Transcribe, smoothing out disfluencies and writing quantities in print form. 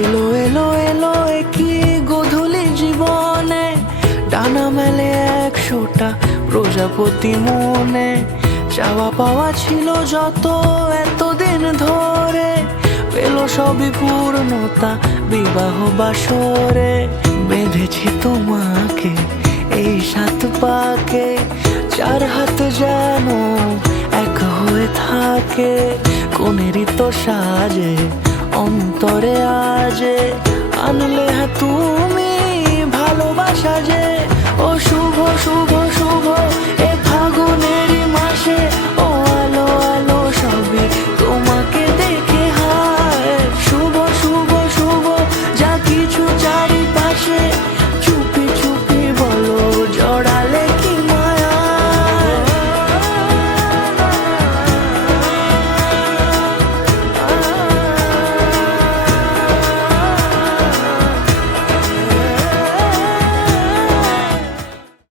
এলো এলো এলো একই গধূলি জীবনে, ডানা মেলে 100টা প্রজাপতি মনে। চাওয়া পাওয়া ছিল যত এতদিন ধরে, পেল সবই পূর্ণতা বিবাহ বাসরে। বেঁধেছি তোমাকে এই 7 পাকে, 4 হাত যেন এক হয়ে থাকে। কোনেরই তো সাজে অন্তরে আজে, আনলে তুমি ভালোবাসা যে। ও শুভ শুভ শুভ